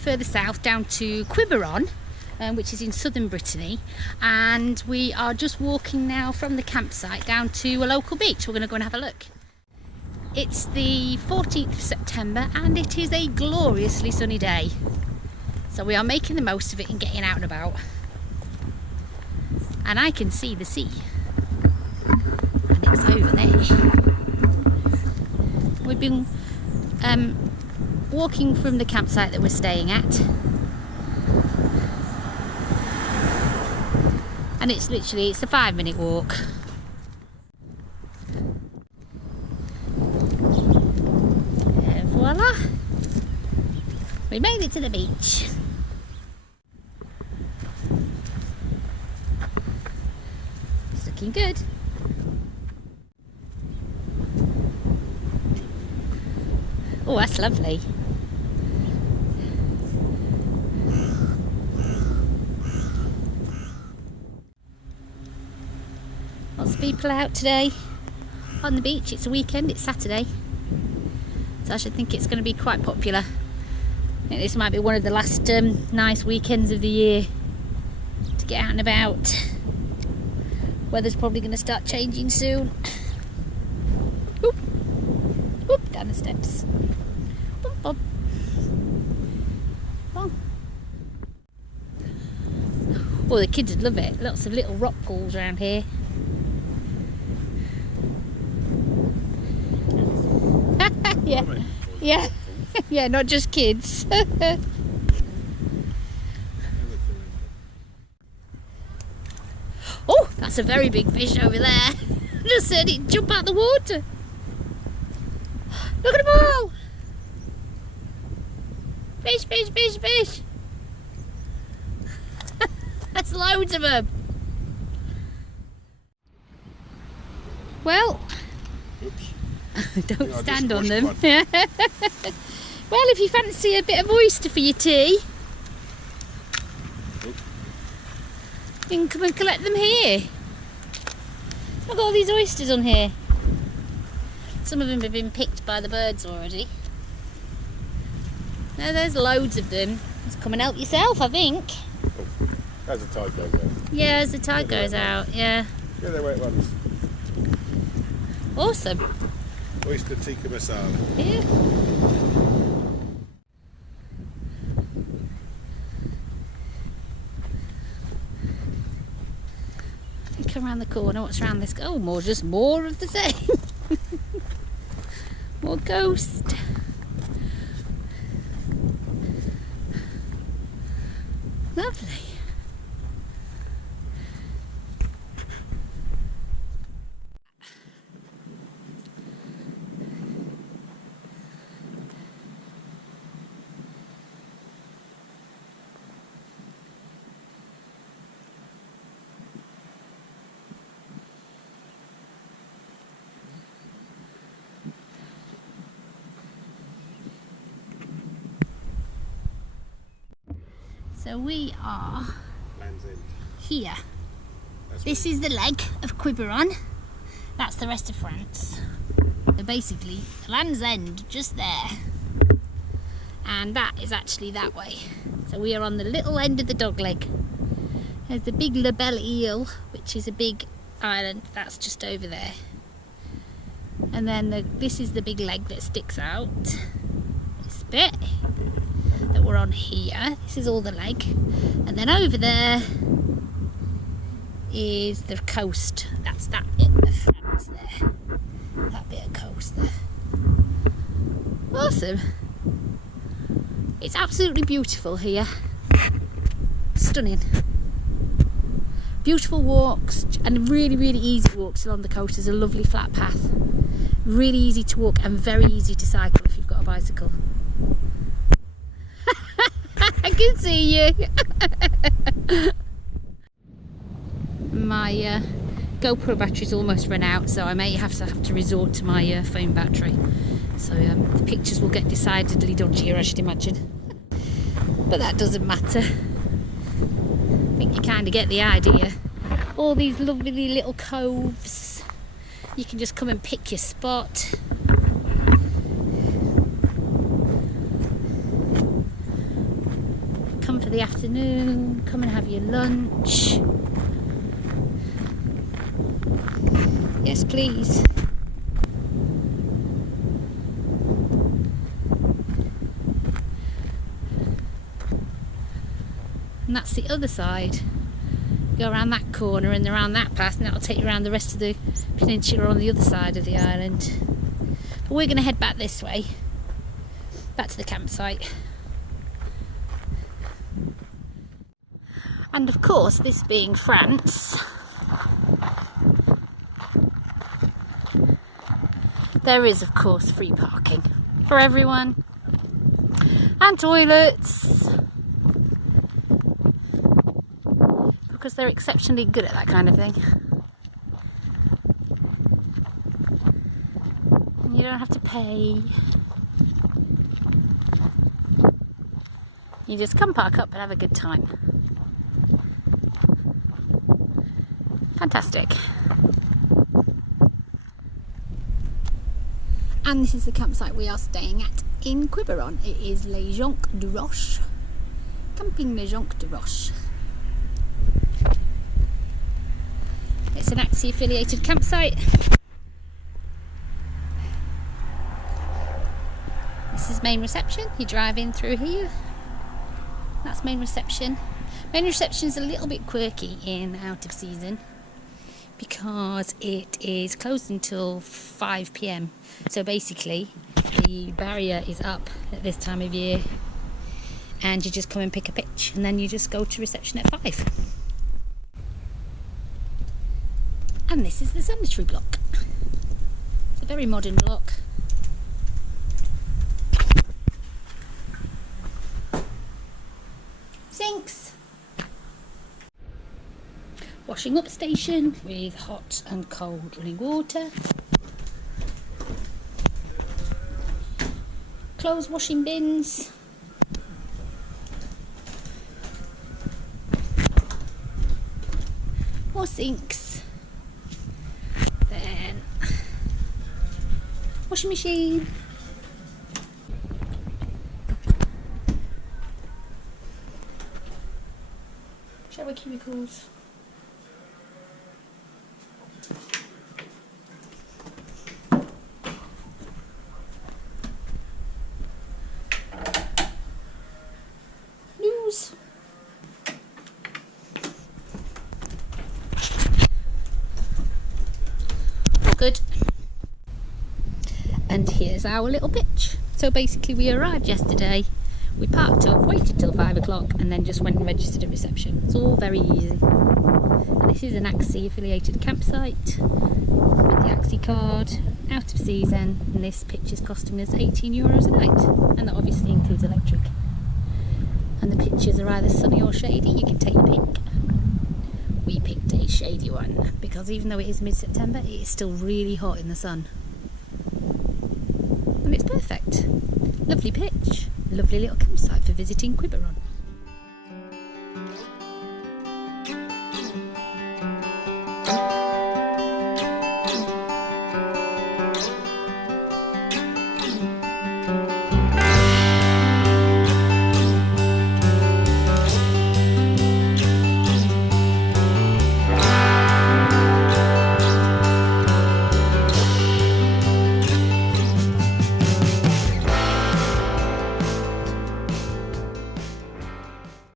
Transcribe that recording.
bit further south down to Quiberon, which is in southern Brittany, and we are just walking now from the campsite down to a local beach. We're going to go and have a look. It's the 14th of September and it is a gloriously sunny day, so we are making the most of it and getting out and about. And I can see the sea, and it's over there. We've been walking from the campsite that we're staying at, and it's a 5-minute walk. And voila, we made it to the beach. It's looking good. Oh, that's lovely. Lots of people out today on the beach. It's a weekend, it's Saturday, so I should think it's going to be quite popular. I think this might be one of the last nice weekends of the year to get out and about. Weather's probably going to start changing soon. Oop, oop, down the steps. Boop, boop. Oh, the kids would love it. Lots of little rock pools around here. Yeah, yeah, yeah, not just kids. Oh, that's a very big fish over there. Just said it jump out the water. Look at them all. Fish, fish, fish, fish. That's loads of them. Well, don't stand on them. Well, if you fancy a bit of oyster for your tea, you can come and collect them here. Look at all these oysters on here. Some of them have been picked by the birds already. Now there's loads of them. Just come and help yourself, I think. As the tide goes out. Yeah, as the tide goes out, yeah. Yeah, they're wet ones. Awesome. Oyster tikka masala. Yeah. Come around the corner. What's around this? Oh, just more of the same. More ghost. Lovely. So we are here. This is the leg of Quiberon. That's the rest of France. So basically, Land's End, just there. And that is actually that way. So we are on the little end of the dog leg. There's the big La Belle Ile, which is a big island. That's just over there. And then this is the big leg that sticks out. This bit that we're on here. This is all the leg, and then over there is the coast. That's that bit of France there. That bit of coast there. Awesome. It's absolutely beautiful here. Stunning. Beautiful walks and really, really easy walks along the coast. There's a lovely flat path. Really easy to walk and very easy to cycle if you've got a bicycle. I can see you. My GoPro battery's almost run out, so I may have to resort to my phone battery. So the pictures will get decidedly dodgier, I should imagine. But that doesn't matter. I think you kind of get the idea. All these lovely little coves. You can just come and pick your spot. for the afternoon, come and have your lunch. Yes, please. And that's the other side. Go around that corner and around that path, and that'll take you around the rest of the peninsula on the other side of the island. But we're going to head back this way, back to the campsite. And of course, this being France, there is of course free parking for everyone, and toilets, because they're exceptionally good at that kind of thing. And you don't have to pay. You just come park up and have a good time. Fantastic. And this is the campsite we are staying at in Quiberon. It is Les Joncs de Roch. Camping Les Joncs de Roch. It's an AXI affiliated campsite. This is main reception. You drive in through here. That's main reception. Main reception is a little bit quirky in out of season because it is closed until 5 PM. So basically the barrier is up at this time of year and you just come and pick a pitch and then you just go to reception at 5. And this is the sanitary block. It's a very modern block. Sinks. Washing up station with hot and cold running water. Clothes washing bins. More sinks. Then washing machine. Shower cubicles. News. All good. And here's our little pitch. So basically we arrived yesterday, we parked up, waited till 5 o'clock and then just went and registered at reception. It's all very easy. And this is an AXI affiliated campsite with the AXI card, out of season, and this pitch is costing us €18 a night, and that obviously includes electric. And the pitches are either sunny or shady, you can take your pick. We picked a shady one because even though it is mid-September, it is still really hot in the sun. And it's perfect. Lovely pitch, lovely little campsite for visiting Quiberon.